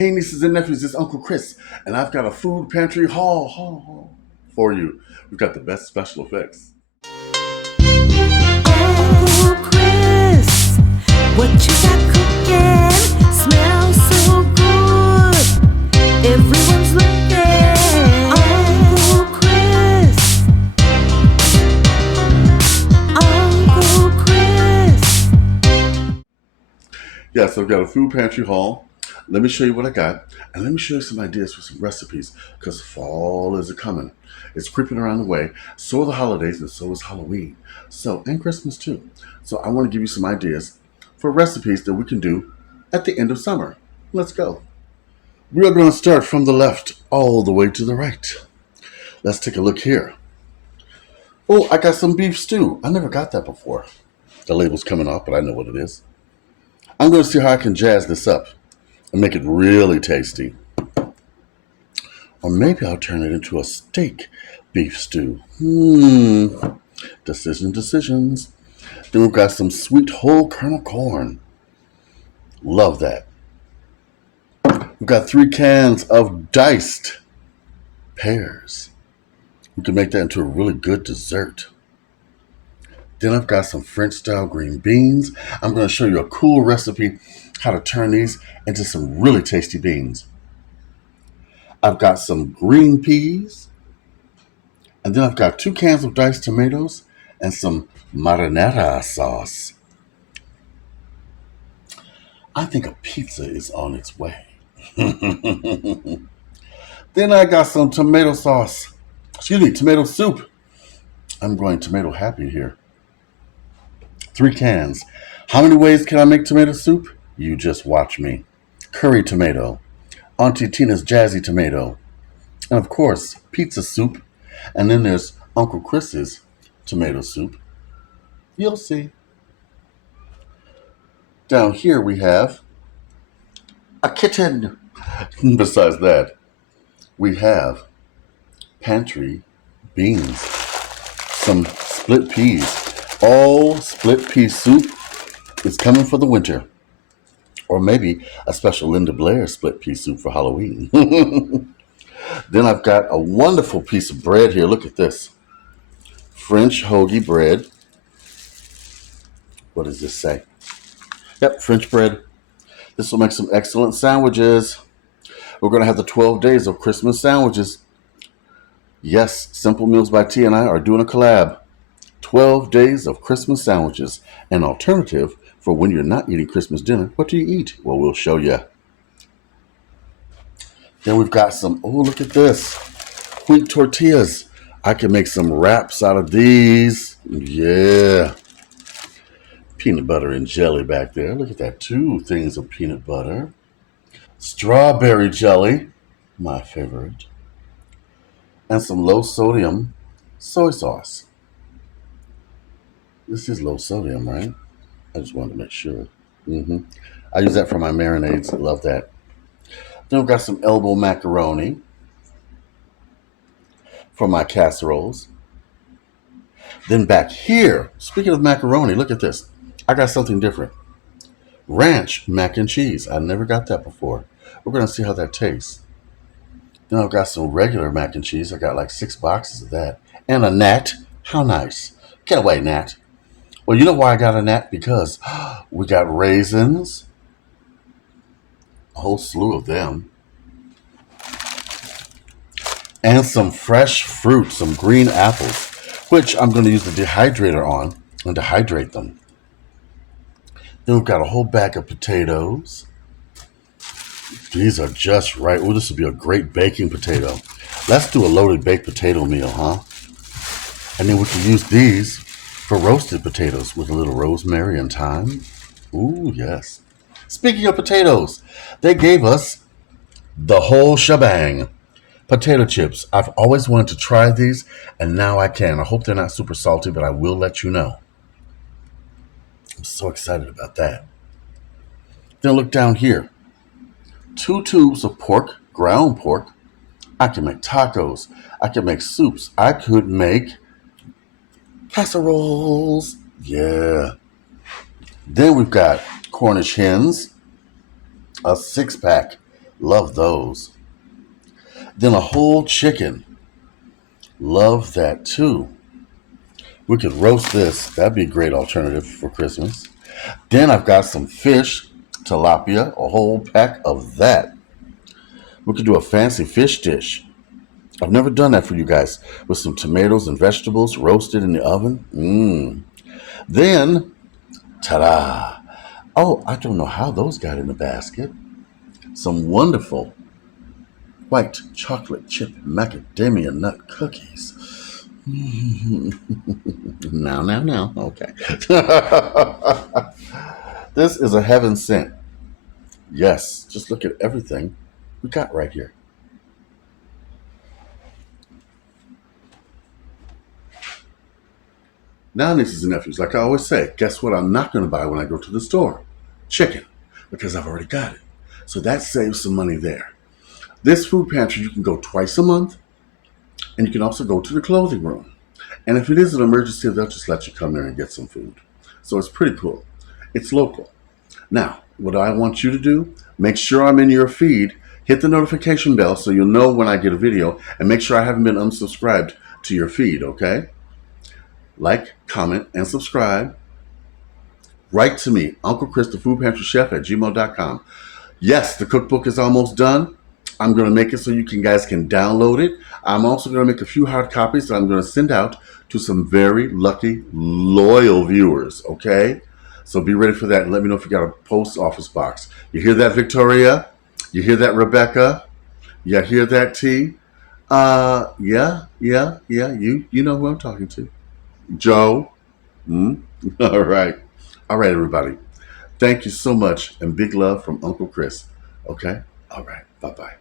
Hey, nieces and nephews, it's Uncle Chris, and I've got a food pantry haul for you. We've got the best special effects. Uncle Chris, what you got cooking? Smells so good. Everyone's looking. Uncle Chris, Uncle Chris. Yeah, so I've got a food pantry haul. Let me show you what I got, and let me show you some ideas for some recipes, because fall is a-coming. It's creeping around the way. So are the holidays, and so is Halloween. And Christmas too. So I want to give you some ideas for recipes that we can do at the end of summer. Let's go. We are going to start from the left all the way to the right. Let's take a look here. Oh, I got some beef stew. I never got that before. The label's coming off, but I know what it is. I'm going to see how I can jazz this up and make it really tasty. Or maybe I'll turn it into a steak beef stew. Decisions. Then we've got some sweet whole kernel corn. Love that. We've got 3 cans of diced pears. We can make that into a really good dessert. Then I've got some French style green beans. I'm going to show you a cool recipe how to turn these into some really tasty beans. I've got some green peas, and then I've got 2 cans of diced tomatoes and some marinara sauce. I think a pizza is on its way. Then I got some tomato sauce. Tomato soup. I'm going tomato happy here. 3 cans. How many ways can I make tomato soup? You just watch me. Curry tomato, Auntie Tina's jazzy tomato, and of course, pizza soup. And then there's Uncle Chris's tomato soup. You'll see. Down here we have a kitten. Besides that, we have pantry beans, some split peas. All split pea soup is coming for the winter. Or maybe a special Linda Blair split pea soup for Halloween. Then I've got a wonderful piece of bread here. Look at this. French hoagie bread. What does this say? Yep, French bread. This will make some excellent sandwiches. We're going to have the 12 days of Christmas sandwiches. Yes, Simple Meals by T and I are doing a collab. 12 days of Christmas sandwiches. An alternative for when you're not eating Christmas dinner. What do you eat? Well, we'll show you. Then we've got some, oh, look at this. Wheat tortillas. I can make some wraps out of these. Yeah. Peanut butter and jelly back there. Look at that. 2 things of peanut butter. Strawberry jelly, my favorite. And some low sodium soy sauce. This is low sodium, right? I just wanted to make sure. I use that for my marinades. Love that. Then we've got some elbow macaroni for my casseroles. Then back here, speaking of macaroni, look at this. I got something different. Ranch mac and cheese. I never got that before. We're going to see how that tastes. Then I've got some regular mac and cheese. I got like 6 boxes of that. And a gnat. How nice. Get away, gnat. Well, you know why I got a gnat? Because we got raisins. A whole slew of them. And some fresh fruit, some green apples, which I'm going to use the dehydrator on and dehydrate them. Then we've got a whole bag of potatoes. These are just right. Oh, this would be a great baking potato. Let's do a loaded baked potato meal, huh? And then we can use these for roasted potatoes with a little rosemary and thyme. Ooh, yes. Speaking of potatoes, they gave us the whole shebang. Potato chips. I've always wanted to try these, and now I can. I hope they're not super salty, but I will let you know. I'm so excited about that. Then look down here. 2 tubes of pork, ground pork. I can make tacos. I can make soups. I could make casseroles. Yeah. Then we've got Cornish hens, a 6-pack Love those. Then a whole chicken. Love that too. We could roast this. That'd be a great alternative for Christmas. Then I've got some fish, tilapia, a whole pack of that. We could do a fancy fish dish. I've never done that for you guys with some tomatoes and vegetables roasted in the oven. Mmm. Then, ta-da! Oh, I don't know how those got in the basket. Some wonderful white chocolate chip macadamia nut cookies. Now. Okay. This is a heaven sent. Yes, just look at everything we got right here. Now, nieces and nephews, like I always say, guess what I'm not going to buy when I go to the store? Chicken, because I've already got it. So that saves some money there. This food pantry, you can go twice a month, and you can also go to the clothing room. And if it is an emergency, they'll just let you come there and get some food. So it's pretty cool. It's local. Now, what I want you to do, make sure I'm in your feed, hit the notification bell so you'll know when I get a video, and make sure I haven't been unsubscribed to your feed, okay? Like, comment, and subscribe. Write to me, Uncle Chris, the Food Pantry Chef at gmail.com. Yes, the cookbook is almost done. I'm going to make it so you guys can download it. I'm also going to make a few hard copies that I'm going to send out to some very lucky, loyal viewers, okay? So be ready for that and let me know if you got a post office box. You hear that, Victoria? You hear that, Rebecca? You hear that, T? Yeah. You know who I'm talking to. Joe? Hmm? All right. All right, everybody. Thank you so much and big love from Uncle Chris. Okay? All right. Bye-bye.